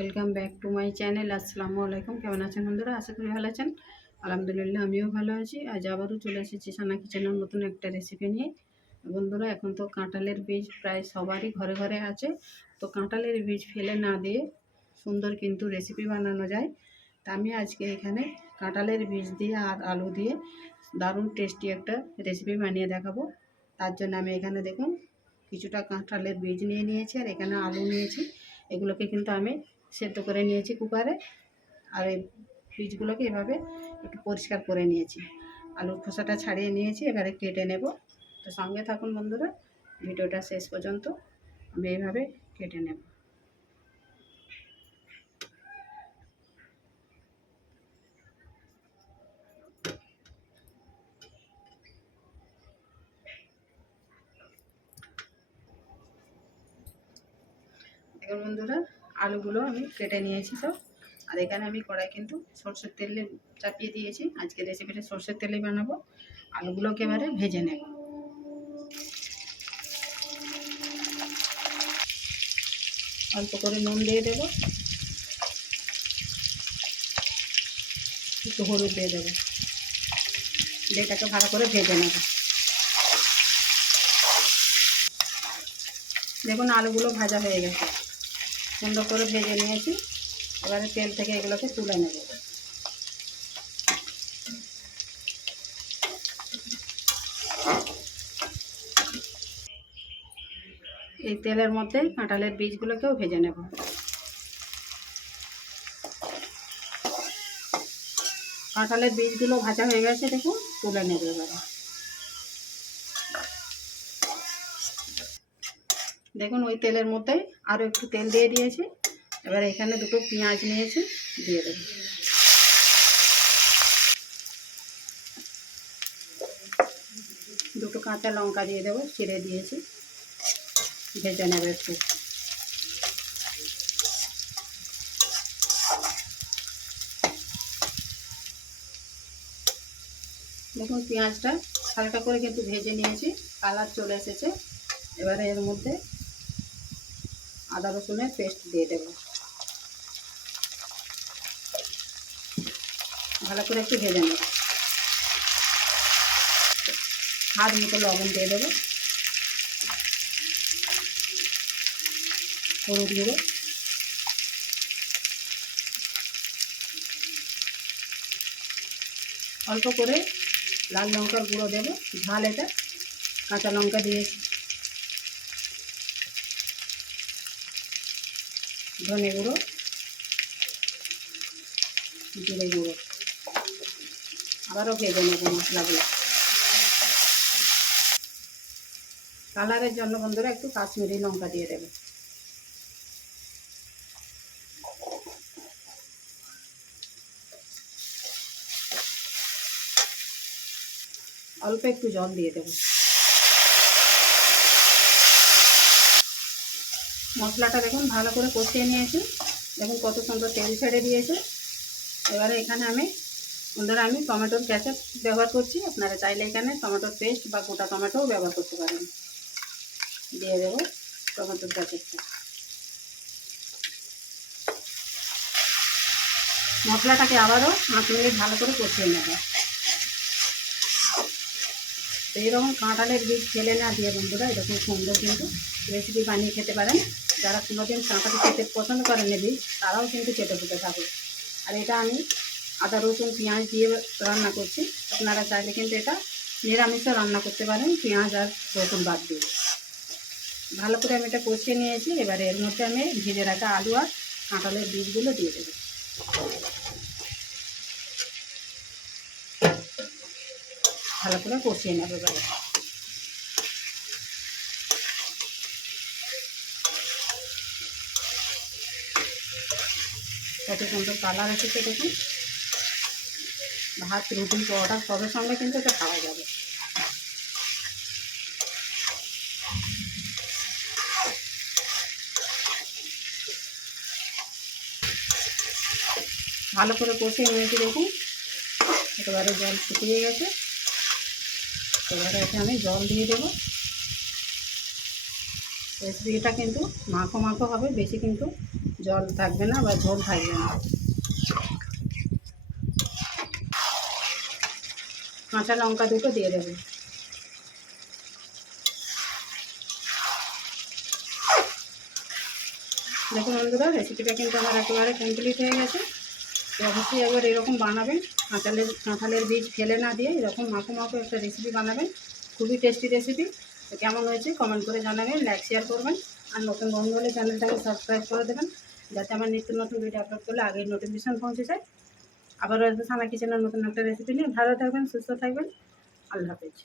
Welcome back to my channel, আসসালামু আলাইকুম। কেমন আছেন বন্ধুরা? আশা করি ভালো আছেন। আলহামদুলিল্লাহ, আমিও ভালো আছি। আজ আবারও চলে এসেছি সানা কিচেনের নতুন একটা রেসিপি নিয়ে। বন্ধুরা, এখন তো কাঁঠালের বীজ প্রায় সবারই ঘরে ঘরে আছে। তো কাঁঠালের বীজ ফেলে না দিয়ে সুন্দর কিন্তু রেসিপি বানানো যায়। তা আমি আজকে এখানে কাঁঠালের বীজ দিয়ে আর আলু দিয়ে দারুণ টেস্টি একটা রেসিপি বানিয়ে দেখাবো। তার জন্য আমি এখানে দেখুন, কিছুটা কাঁঠালের বীজ নিয়ে নিয়েছি আর এখানে আলু নিয়েছি। এগুলোকে কিন্তু আমি সেদ্ধ করে নিয়েছি কুকারে আর এই বীজগুলোকে এভাবে একটু পরিষ্কার করে নিয়েছি। আলুর খোসাটা ছাড়িয়ে নিয়েছি, এবারে কেটে নেব। তো সঙ্গে থাকুন বন্ধুরা, ভিডিওটা শেষ পর্যন্ত আমি এইভাবে কেটে নেব। বন্ধুরা আলুগুলো আমি কেটে নিয়েছি তো। আর এখানে আমি কড়াই কিন্তু সর্ষের তেলে চাপিয়ে দিয়েছি। আজকে রেসিপিটা সর্ষের তেলে বানাবো। আলুগুলোকে এবারে ভেজে নেব। অল্প করে নুন দিয়ে দেবো। একটু হলুদ দিয়ে দেবো। দিয়ে এটাকে ভালো করে ভেজে নেব। দেখুন আলুগুলো ভাজা হয়ে গেছে। সুন্দর করে ভেজে নিয়েছি। এবারে তেল থেকে এগুলোকে তুলে নেব। এই তেলের মধ্যে কাঁঠালের বীজগুলোকেও ভেজে নেব। কাঁঠালের বীজগুলো ভাজা হয়ে গেছে, দেখুন, তুলে নেবে এবারে। দেখুন ওই তেলের মধ্যে আরও একটু তেল দিয়ে দিয়েছি। এবার এখানে দুটো পেঁয়াজ নিয়েছি, দিয়ে দেবো। দুটো কাঁচা লঙ্কা দিয়ে দেবো, ছিঁড়ে দিয়েছি, ভেজে নেবে একটু। দেখুন পেঁয়াজটা হালকা করে কিন্তু ভেজে নিয়েছি, কালার চলে এসেছে। এবারে এর মধ্যে আদা রসুনের পেস্ট দিয়ে দেব। ভালো করে একটু ভেজে নেব। হাত মতো লবণ দিয়ে দেবো। হলুদ গুঁড়ো। অল্প করে লাল লঙ্কার গুঁড়ো দেবো। ঝাল এটা। কাঁচা লঙ্কা দিয়েছি ধনে গুঁড়ো, জিরে গুঁড়ো। আবারও ভেজে নেব মশলাগুলো। কালারের জন্য বন্ধুরা একটু কাশ্মীরি লঙ্কা দিয়ে দেবে। অল্প একটু জল দিয়ে দেবো। মশলাটা দেখুন, ভালো করে কষিয়ে নিয়েছি। দেখুন কত সুন্দর তেল ছেড়ে দিয়েছে। এবারে এখানে আমি, বন্ধুরা, আমি টমেটোর ক্যাচাপ ব্যবহার করছি। আপনারা চাইলে এখানে টমেটোর পেস্ট বা গোটা টমেটোও ব্যবহার করতে পারেন। দিয়ে দেবো টমেটোর ক্যাচাপটা মশলাটাকে আবারও পাঁচ মিনিট ভালো করে কষিয়ে নেবে। এইরকম কাঁঠালের বীজ ফেলে না দিয়ে বন্ধুরা, এরকম সুন্দর কিন্তু রেসিপি বানিয়ে খেতে পারেন। যারা কোনোদিন কাঁঠাল খেতে পছন্দ করে নেবে তারাও কিন্তু খেতে ফুটে থাকে আর এটা আমি আদা, রসুন, পেঁয়াজ দিয়ে রান্না করছি। আপনারা চাইলে কিন্তু এটা নিরামিষও রান্না করতে পারেন, পেঁয়াজ আর রসুন বাদ দিয়ে। ভালো করে আমি এটা কষিয়ে নিয়েছি, এবারে এর মধ্যে আমি ভেজে রাখা আলু আর কাঁঠালের বীজগুলো দিয়ে দেবো। ভালো করে কষিয়ে নেবে এবারে। কত সুন্দর কালার এসেছে দেখুন। ভাত, রুটি, পরোটা, সবের সঙ্গে কিন্তু এটা খাওয়া যাবে। ভালো করে কষিয়ে নিয়েছি দেখুন। একেবারে জল শুকিয়ে গেছে। এবারে এতে আমি জল দিয়ে দেবো। রেসিপিটা কিন্তু মাখো মাখো হবে, বেশি কিন্তু জল থাকবে না বা ঝোল থাকবে না। কাঁচা লঙ্কা দুটো দিয়ে দেবে। দেখুন বন্ধুরা রেসিপিটা কিন্তু আমার একেবারে কমপ্লিট হয়ে গেছে। অবশ্যই একবার এরকম বানাবেন। কাঁচালের, কাঁঠালের বীজ ফেলে না দিয়ে এরকম মাখো মাখো একটা রেসিপি বানাবেন। খুবই টেস্টি রেসিপি কেমন হয়েছে কমেন্ট করে জানাবেন লাইক শেয়ার করবেন। আর নতুন বন্ধু হলে চ্যানেলটাকে সাবস্ক্রাইব করে দেবেন। যাতে আমার নিত্য নতুন ভিডিও আপলোড করলে আগে নোটিফিকেশান পৌঁছে যায়। আবারও আসবে সানা কিচেনের নতুন একটা রেসিপি নিয়ে। ভালো থাকবেন, সুস্থ থাকবেন। আল্লাহ হাফেজ।